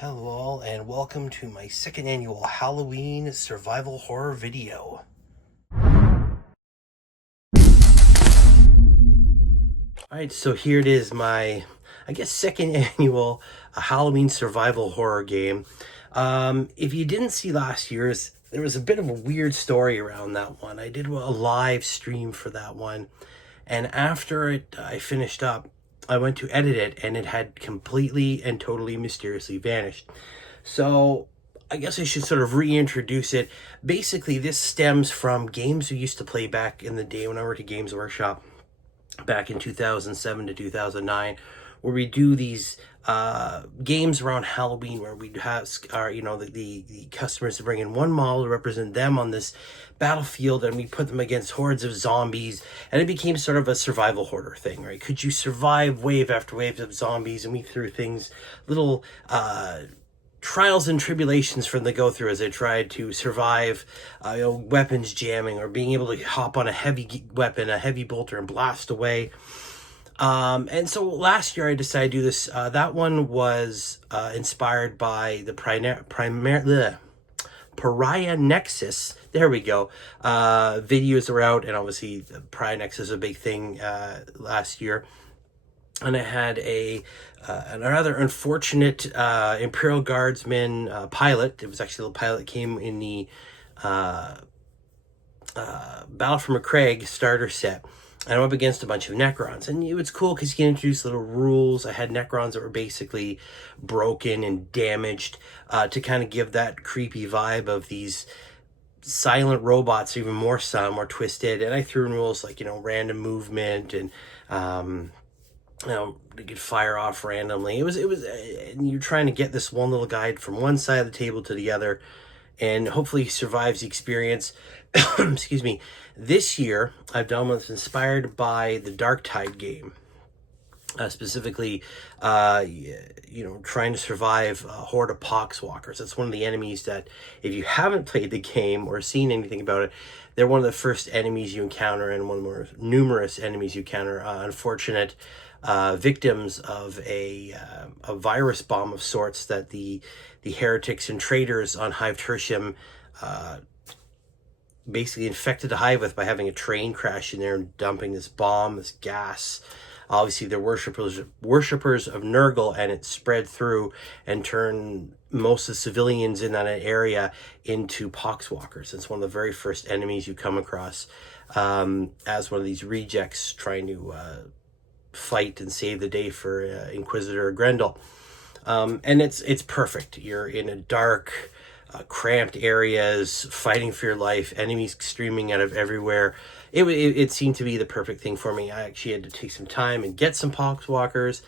Hello all, and welcome to my second annual Halloween survival horror video. Alright, so here it is, my, second annual Halloween survival horror game. If you didn't see last year's, there was a bit of a weird story around that one. I did a live stream for that one, and after I finished up, I went to edit it, and it had completely and totally mysteriously vanished. So I guess I should sort of reintroduce it. Basically, this stems from games we used to play back in the day when I worked at Games Workshop back in 2007 to 2009, where we do these games around Halloween where we'd have the customers to bring in one model to represent them on this battlefield, and we put them against hordes of zombies, and it became sort of a survival horror thing, right? Could you survive wave after wave of zombies? And we threw things, little trials and tribulations for them to go through as they tried to survive weapons jamming, or being able to hop on a heavy weapon, a heavy bolter, and blast away. And so last year I decided to do this. That one was inspired by the Pariah Nexus. There we go. Videos are out, and obviously the Pariah Nexus is a big thing last year. And I had a rather unfortunate Imperial Guardsman pilot. It was actually the pilot that came in the Battle for McCraig starter set. And I'm up against a bunch of Necrons. And it was cool because you can introduce little rules. I had Necrons that were basically broken and damaged to kind of give that creepy vibe of these silent robots, even more some, more twisted. And I threw in rules like, random movement, and they could fire off randomly. It was, and you're trying to get this one little guide from one side of the table to the other, and hopefully he survives the experience. Excuse me. This year, I've done what's inspired by the Darktide game. Specifically, trying to survive a horde of poxwalkers. That's one of the enemies that, if you haven't played the game or seen anything about it, they're one of the first enemies you encounter, and one of the more numerous enemies you encounter. Unfortunate victims of a virus bomb of sorts that the heretics and traitors on Hive Tertium basically infected the hive with by having a train crash in there and dumping this bomb, this gas. Obviously, they're worshippers of Nurgle, and it spread through and turned most of the civilians in that area into poxwalkers. It's one of the very first enemies you come across as one of these rejects trying to fight and save the day for Inquisitor Grendel. And it's perfect. You're in a dark, cramped areas, fighting for your life, enemies streaming out of everywhere. It seemed to be the perfect thing for me. I actually had to take some time and get some poxwalkers,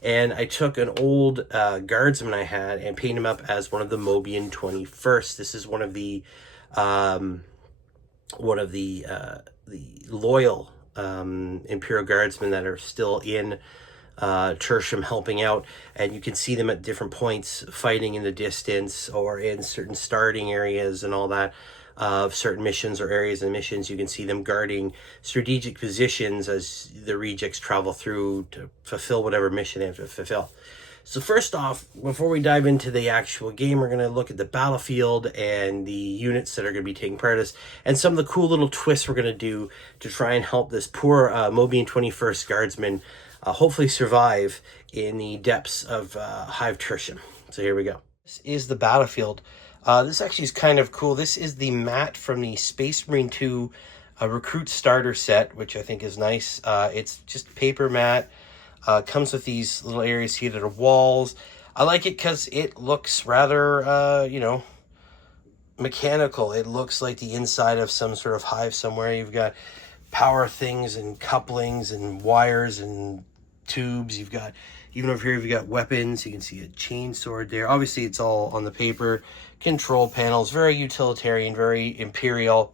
and I took an old guardsman I had and painted him up as one of the Moebian 21st. This is one of the loyal Imperial Guardsmen that are still in Tertium helping out, and you can see them at different points fighting in the distance or in certain starting areas and all that of certain missions or areas of missions. You can see them guarding strategic positions as the rejects travel through to fulfill whatever mission they have to fulfill. So first off, before we dive into the actual game, we're going to look at the battlefield and the units that are going to be taking part of this, and some of the cool little twists we're going to do to try and help this poor Moebian 21st Guardsman hopefully survive in the depths of Hive Tertium. So here we go. This is the battlefield. This actually is kind of cool. This is the mat from the Space Marine 2 Recruit Starter set, which I think is nice. It's just paper mat. Comes with these little areas here that are walls. I like it because it looks rather, mechanical. It looks like the inside of some sort of hive somewhere. You've got power things and couplings and wires and tubes. You've got, even over here, you've got weapons. You can see a chain sword there. Obviously, it's all on the paper. Control panels, very utilitarian, very Imperial.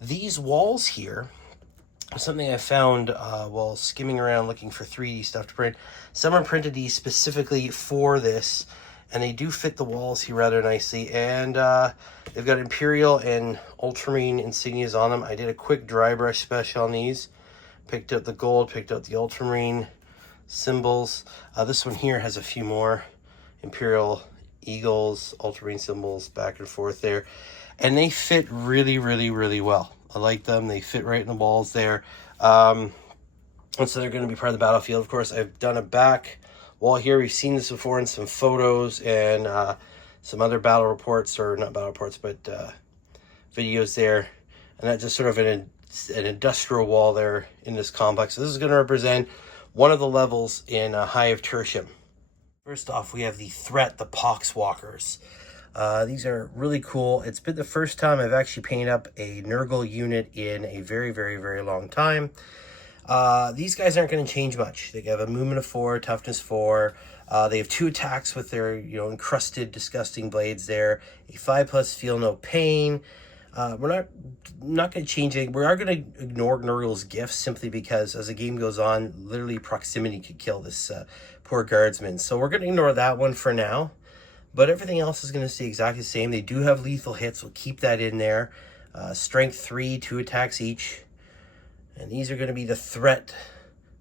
These walls here, something I found while skimming around looking for 3D stuff to print. Someone printed these specifically for this, and they do fit the walls here rather nicely. And they've got Imperial and Ultramarine insignias on them. I did a quick dry brush special on these. Picked up the gold, picked up the Ultramarine symbols. This one here has a few more Imperial eagles, Ultramarine symbols back and forth there. And they fit really, really, really well. I like them. They fit right in the walls there. And so they're going to be part of the battlefield. Of course, I've done a back wall here. We've seen this before in some photos and some other battle reports, or not battle reports, but videos there. And that's just sort of an industrial wall there in this complex. So this is going to represent one of the levels in Hive Tertium. First off, we have the threat, the Poxwalkers. These are really cool. It's been the first time I've actually painted up a Nurgle unit in a very, very, very long time. These guys aren't going to change much. They have a movement of 4, toughness 4. They have 2 attacks with their, encrusted, disgusting blades there. A 5+ feel no pain. We're not going to change it. We are going to ignore Nurgle's gifts simply because as the game goes on, literally proximity could kill this poor guardsman. So we're going to ignore that one for now. But everything else is going to stay exactly the same. They do have lethal hits. We'll keep that in there. Strength 3, 2 attacks each. And these are going to be the threat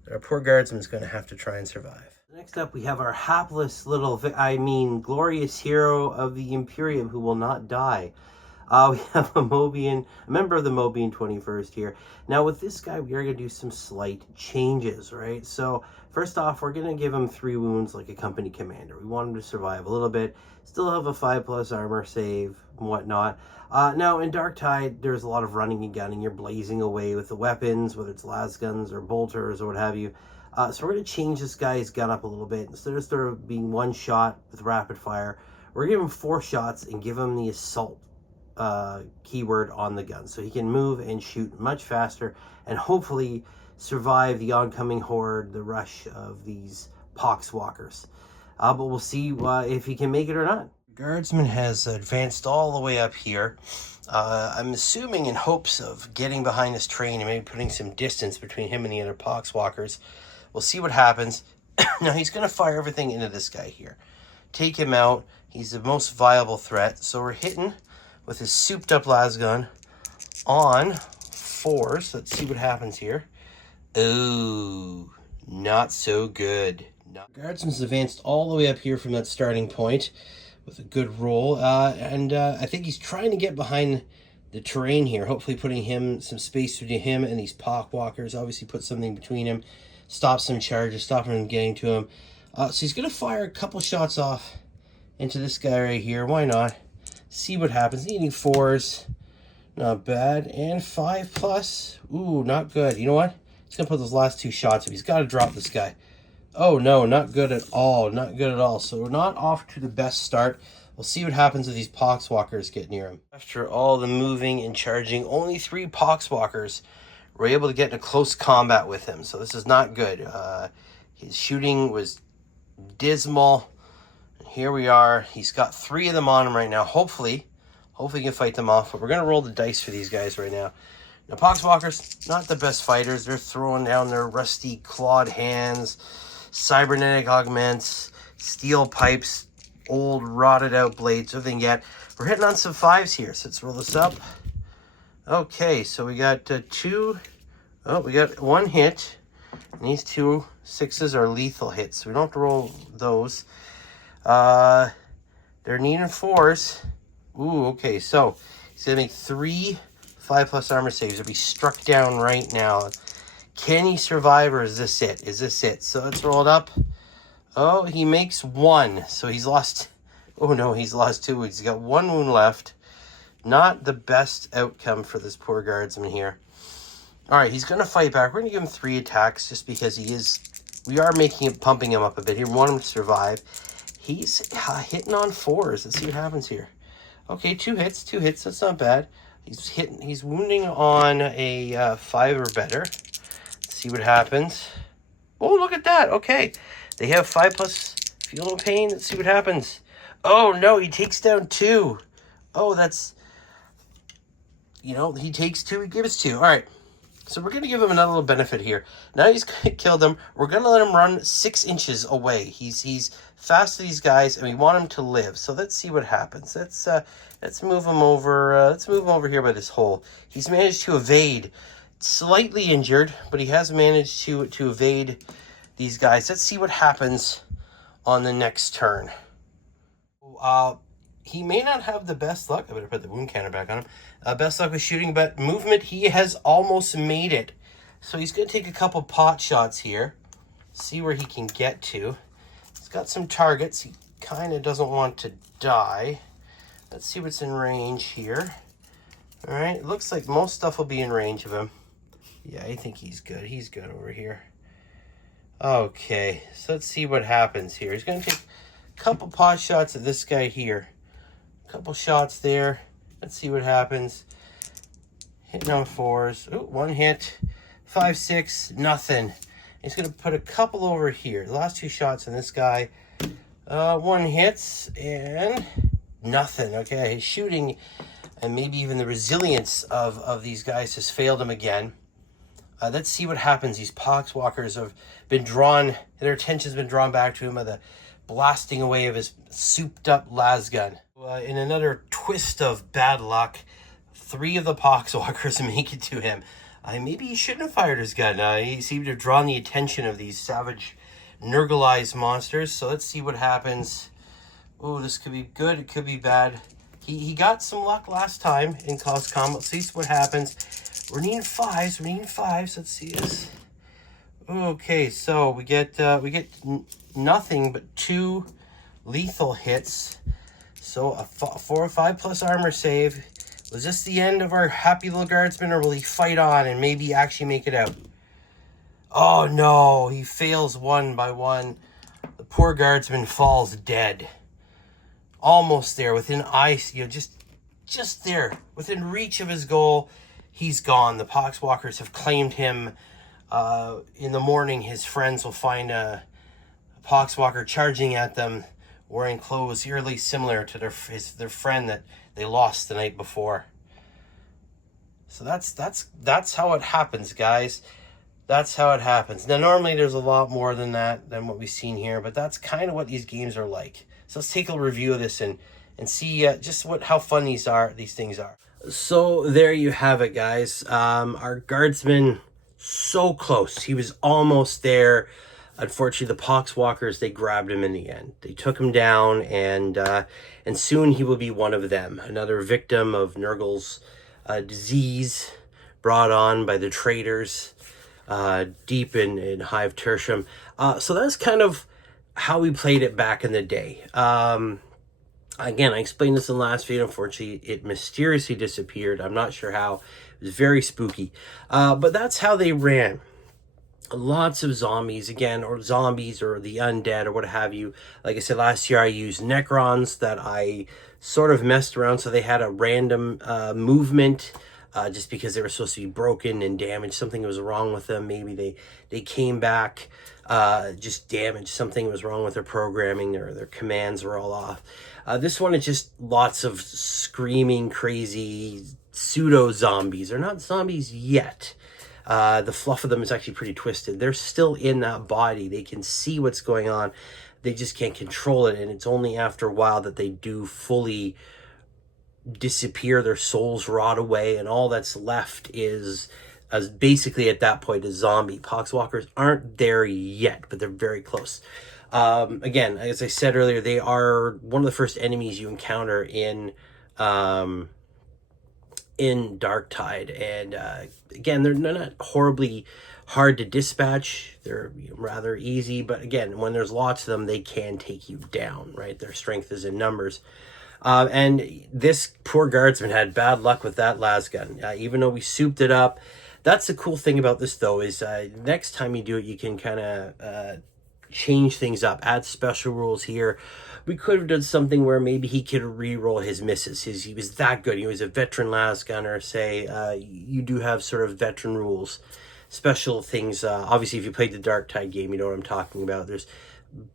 that our poor guardsman is going to have to try and survive. Next up, we have our hapless little, glorious hero of the Imperium who will not die. We have a Moebian, a member of the Moebian 21st here. Now with this guy, we are going to do some slight changes, right? So first off, we're going to give him 3 wounds like a company commander. We want him to survive a little bit, still have a 5+ armor save and whatnot. Now in Darktide, there's a lot of running and gunning. You're blazing away with the weapons, whether it's las guns or bolters or what have you. So we're going to change this guy's gun up a little bit. Instead of sort of being 1 shot with rapid fire, we're going to give him 4 shots and give him the assault keyword on the gun, so he can move and shoot much faster and hopefully survive the oncoming horde, the rush of these Poxwalkers. But we'll see if he can make it or not. Guardsman has advanced all the way up here. I'm assuming in hopes of getting behind this train and maybe putting some distance between him and the other Poxwalkers. We'll see what happens. Now he's going to fire everything into this guy here. Take him out. He's the most viable threat. So we're hitting with his souped up lasgun on 4s. Let's see what happens here. Oh, not so good. Guardsman's advanced all the way up here from that starting point with a good roll. And I think he's trying to get behind the terrain here, hopefully putting him some space between him and these Poxwalkers. Obviously put something between him, stop some charges, stop him from getting to him. So he's going to fire a couple shots off into this guy right here. Why not? See what happens. Needing 4s. Not bad. And 5+. Ooh, not good. You know what? He's going to put those last 2 shots up. He's got to drop this guy. Oh, no. Not good at all. Not good at all. So we're not off to the best start. We'll see what happens if these Poxwalkers get near him. After all the moving and charging, only 3 Poxwalkers were able to get into close combat with him. So this is not good. His shooting was dismal. Here we are. He's got 3 of them on him right now. Hopefully he can fight them off. But we're going to roll the dice for these guys right now. Now, Poxwalkers, not the best fighters. They're throwing down their rusty clawed hands, cybernetic augments, steel pipes, old rotted out blades, everything yet. We're hitting on some 5s here. So let's roll this up. Okay, so we got 2. Oh, we got 1 hit. And these 2 6s are lethal hits. So we don't have to roll those. They're needing 4s. Ooh, okay, so he's gonna make 3 5+ armor saves. He'll be struck down right now. Can he survive, or is this it? Is this it? So let's roll it up. Oh, he makes 1. So he's lost. Oh no, he's lost 2 wounds. He's got 1 wound left. Not the best outcome for this poor guardsman here. All right, he's gonna fight back. We're gonna give him 3 attacks just because we are pumping him up a bit here. We want him to survive. He's hitting on 4s. Let's see what happens here. Okay, 2 hits. That's not bad. He's wounding on a 5 or better. Let's see what happens. Oh, look at that. Okay, they have 5+. Feel no pain. Let's see what happens. Oh no, he takes down 2. Oh, that's, he takes 2. He gives 2. All right. So we're going to give him another little benefit here. Now he's killed him. We're going to let him run 6 inches away. He's fast to these guys, and we want him to live. So let's see what happens. Let's move him over. Let's move him over here by this hole. He's managed to evade. Slightly injured, but he has managed to evade these guys. Let's see what happens on the next turn. he may not have the best luck. I better put the wound counter back on him. Best luck with shooting, but movement, he has almost made it. So he's going to take a couple pot shots here. See where he can get to. He's got some targets. He kind of doesn't want to die. Let's see what's in range here. All right, it looks like most stuff will be in range of him. Yeah, I think he's good. He's good over here. Okay, so let's see what happens here. He's going to take a couple pot shots at this guy here. A couple shots there. Let's see what happens. Hitting on 4s. Ooh, one hit. 5, 6, nothing. He's going to put a couple over here. The last 2 shots on this guy. One hits and nothing. Okay, his shooting and maybe even the resilience of these guys has failed him again. Let's see what happens. These poxwalkers have been drawn, their attention's been drawn back to him by the blasting away of his souped up lasgun. In another twist of bad luck, 3 of the poxwalkers make it to him. Maybe he shouldn't have fired his gun. He seemed to have drawn the attention of these savage Nurgleized monsters. So let's see what happens. Oh, this could be good. It could be bad. He got some luck last time in close combat. Let's see what happens. We're needing 5s. We're needing 5s. Let's see this. Okay, so we get nothing but 2 lethal hits. So a 4 or 5 plus armor save. Was this the end of our happy little guardsman, or will he fight on and maybe actually make it out? Oh no, he fails 1 by 1. The poor guardsman falls dead. Almost there, within ice, just there, within reach of his goal. He's gone. The poxwalkers have claimed him. In the morning, his friends will find a poxwalker charging at them, wearing clothes eerily similar to their friend that they lost the night before. So that's how it happens, guys. That's how it happens. Now, normally there's a lot more than that, than what we've seen here, but that's kind of what these games are like. So let's take a review of this and see just how fun these things are. So there you have it, guys. Our guardsman, so close. He was almost there. Unfortunately, the poxwalkers, they grabbed him in the end. They took him down, and soon he will be one of them. Another victim of Nurgle's disease brought on by the traitors deep in Hive Tertium. So that's kind of how we played it back in the day. Again, I explained this in the last video. Unfortunately, it mysteriously disappeared. I'm not sure how. It was very spooky. But that's how they ran. Lots of zombies, again, or zombies or the undead or what have you. Like I said, last year I used Necrons that I sort of messed around. So they had a random movement just because they were supposed to be broken and damaged. Something was wrong with them. Maybe they came back just damaged. Something was wrong with their programming. Their commands were all off. This one is just lots of screaming, crazy pseudo zombies. They're not zombies yet. The fluff of them is actually pretty twisted. They're still in that body. They can see what's going on. They just can't control it. And it's only after a while that they do fully disappear. Their souls rot away. And all that's left is basically at that point a zombie. Poxwalkers aren't there yet, but they're very close. Again, as I said earlier, they are one of the first enemies you encounter in Darktide, and again, they're not horribly hard to dispatch. They're rather easy, but again, when there's lots of them, they can take you down, right? Their strength is in numbers. And this poor guardsman had bad luck with that lasgun, even though we souped it up. That's the cool thing about this, though, is next time you do it, you can kind of change things up, add special rules here. We could have done something where maybe he could re-roll his misses. He was that good. He was a veteran lasgunner, say. You do have sort of veteran rules, special things. Obviously, if you played the Darktide game, you know what I'm talking about. There's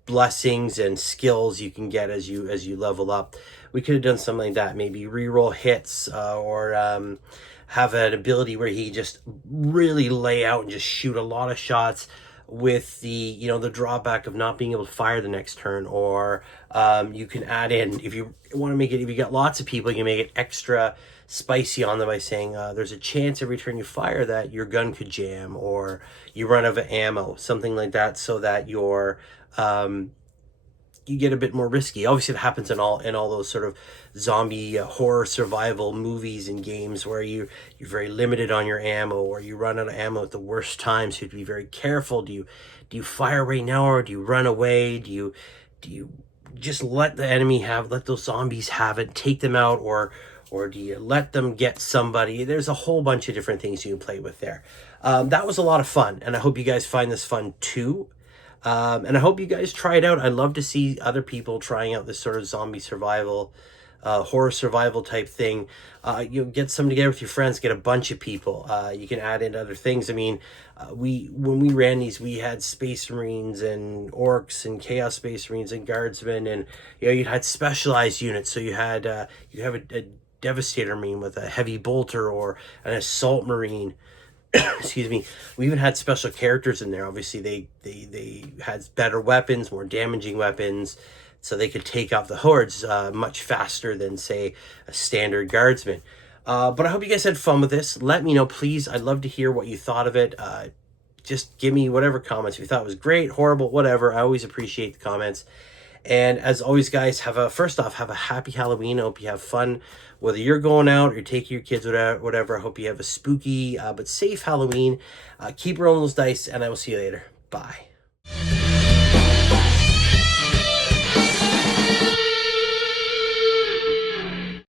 blessings and skills you can get as you level up. We could have done something like that. Maybe re-roll hits or have an ability where he just really lay out and just shoot a lot of shots with the the drawback of not being able to fire the next turn. Or you can add in, if you want to make it, if you got lots of people, you can make it extra spicy on them by saying there's a chance every turn you fire that your gun could jam or you run out of ammo, something like that, so that your you get a bit more risky. Obviously, it happens in all those sort of zombie horror survival movies and games where you're very limited on your ammo, or you run out of ammo at the worst times. So you have to be very careful. Do you fire right now, or do you run away? Do you just let the enemy let those zombies have it, take them out, or do you let them get somebody? There's a whole bunch of different things you can play with there. That was a lot of fun, and I hope you guys find this fun too. And I hope you guys try it out. I'd love to see other people trying out this sort of zombie survival, horror survival type thing. You get some together with your friends, get a bunch of people. You can add in other things. I mean, when we ran these, we had Space Marines and Orcs and Chaos Space Marines and Guardsmen, and you had specialized units. So you have a Devastator Marine with a heavy bolter, or an Assault Marine. Excuse me. We even had special characters in there. Obviously, they had better weapons, more damaging weapons, so they could take out the hordes much faster than, say, a standard guardsman. But I hope you guys had fun with this. Let me know, please. I'd love to hear what you thought of it. Just give me whatever comments. If you thought it was great, horrible, whatever. I always appreciate the comments. And as always, guys, first off, have a happy Halloween. I hope you have fun, whether you're going out or you're taking your kids, whatever. I hope you have a spooky but safe Halloween. Keep rolling those dice, and I will see you later. Bye.